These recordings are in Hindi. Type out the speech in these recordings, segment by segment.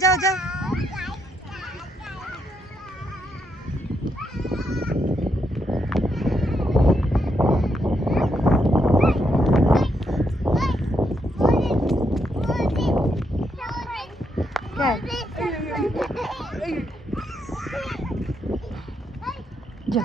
जाओ जाओ। जा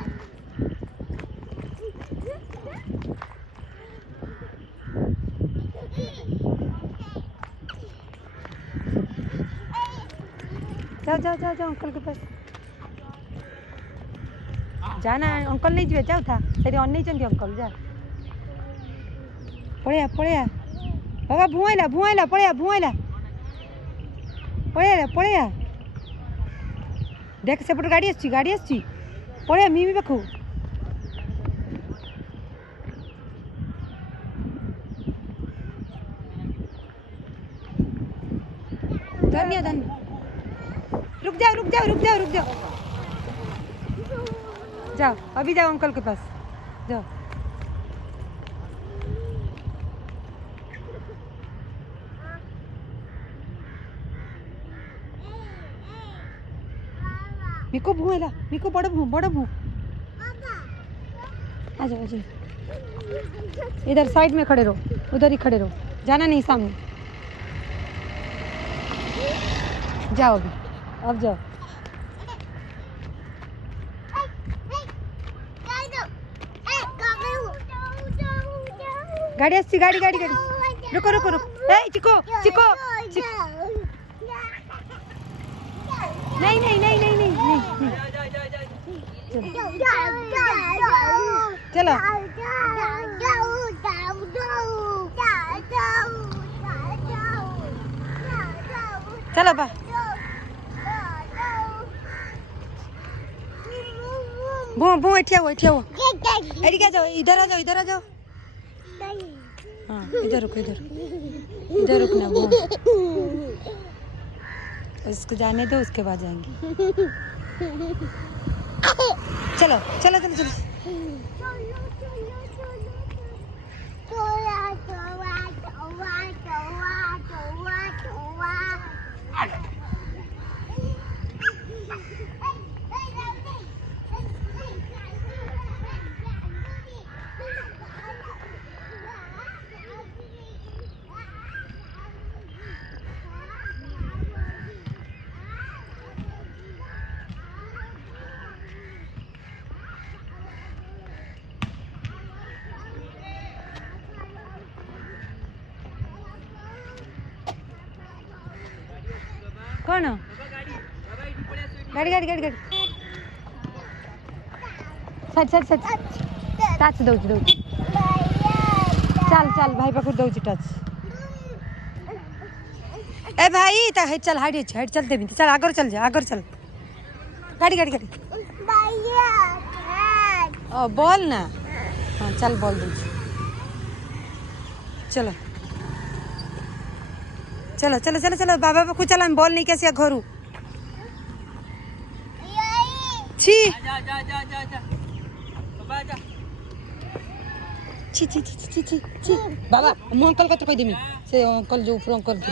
जाओ जाओ जाओ जाओ अंकल के पास जाना। अंकल नहीं जीवे जाओ था से अंकल जा पड़िया पड़िया बाबा भुआइला भुआइला पड़िया भुआइला पड़िया पड़िया देख सेपट गाड़ी आसी पड़िया मिमी पाखु धन्य धन्य रुक जाओ रुक जाओ रुक जाओ रुक जाओ जाओ अभी जाओ अंकल के पास जाओ। मिको भूला मिको बड़ भू आ जाओ इधर साइड में खड़े रहो उधर ही खड़े रहो जाना नहीं सामने जाओ अभी अब जाओ। गाड़ी आसी गाड़ी गाड़ी गाड़ी रुको रुको रुको ए चिको चिको नहीं नहीं नहीं नहीं नहीं नहीं चलो चलो बा बो बो एठिया क्या जाओ इधर आ जाओ हाँ इधर रुकना वो इसको जाने दो उसके बाद जाएंगे। चलो चलो चलो चलो कौन गाड़ी गाड़ी गाड़ी गाड़ी सच टच दौची चल चल भाई पाख दौची टच ए भाई चल हाइट चल देवी चल आगर चल जा आगर चल गाड़ी गाड़ी गाड़ी ओ बोल ना हाँ चल बोल दौची चलो चलो चलो चलो चलो बाबा पाखु चल हम बोल नहीं कैसे घर छी छी छी छी छी छी छी बाबा मु अंकल को तो कह देमी से अंकल जो ऊपर अंकल थे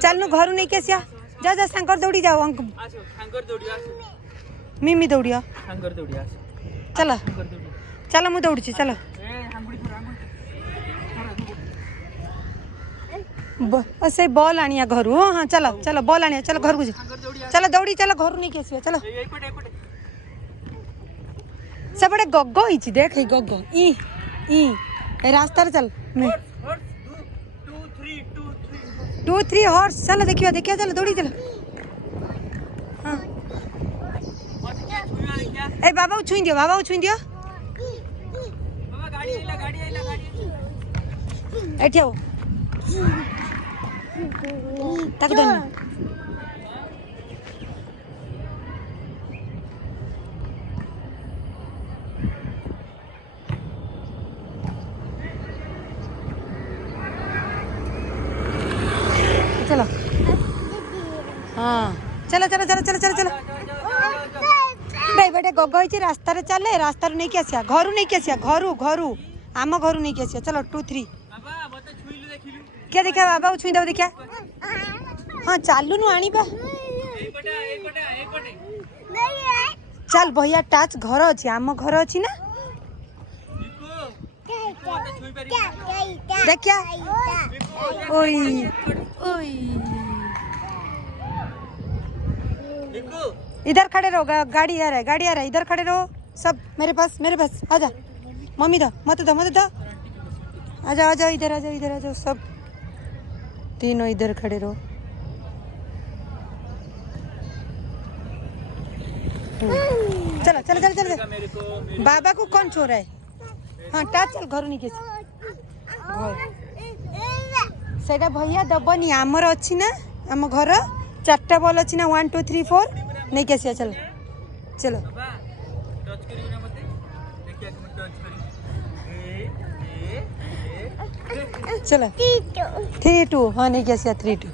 चल नु घर नहीं कैसे जा जा शंकर दौड़ी जाओ अंकल शंकर दौड़ी आसो मिमी दौड़िया शंकर दौड़ी आसो चलो चलो मु दौड़ी चलो से बॉल आनिया घर हाँ चलो चलो बॉल आनिया चलो घर को चलो दौड़ी चलो घर नहीं कैसे चलो सबड़े गग ही देख गग ई रास्ता चल 2 3 हॉर्स चलो देखियो देखियो चलो दौड़ी चलो हाँ ए बाबा छुई दियो एठी आओ तक देना चलो हाँ चलो चलो चलो चलो चलो चलो बेटे गग ही रास्ता चले रास्ता नहीं कि आसिया घर नहीं कि आसिया घर आम घर नहीं कि आसिया चलो 2 3 क्या देखा बाबा छुई दो देखा हाँ चालू नु आनी बा चल भैया टाच घर अच्छी आम घर अच्छी ना देखिया ओई ओई इधर खड़े रहो गाड़ी आ रहा है गाड़ी आ रहा है इधर खड़े रहो सब मेरे पास आजा मम्मी दो मत दो आ जाओ इधर आ जाओ सब तीनों इधर खड़े रहो चलो चलो चलो चलो बाबा को कौन छोड़ा है हाँ टा चल घर नहीं कैसे सेटा भैया दबनी आमर अच्छी ना आम घर 4टा बॉल अच्छी ना 1 2 3 4 नहीं कैसे चलो चलो चलो 3 2 हाँ नहीं कैसे 3 2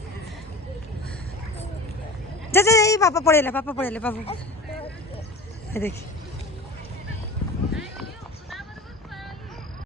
जा पापा पड़ेला पापा देखिए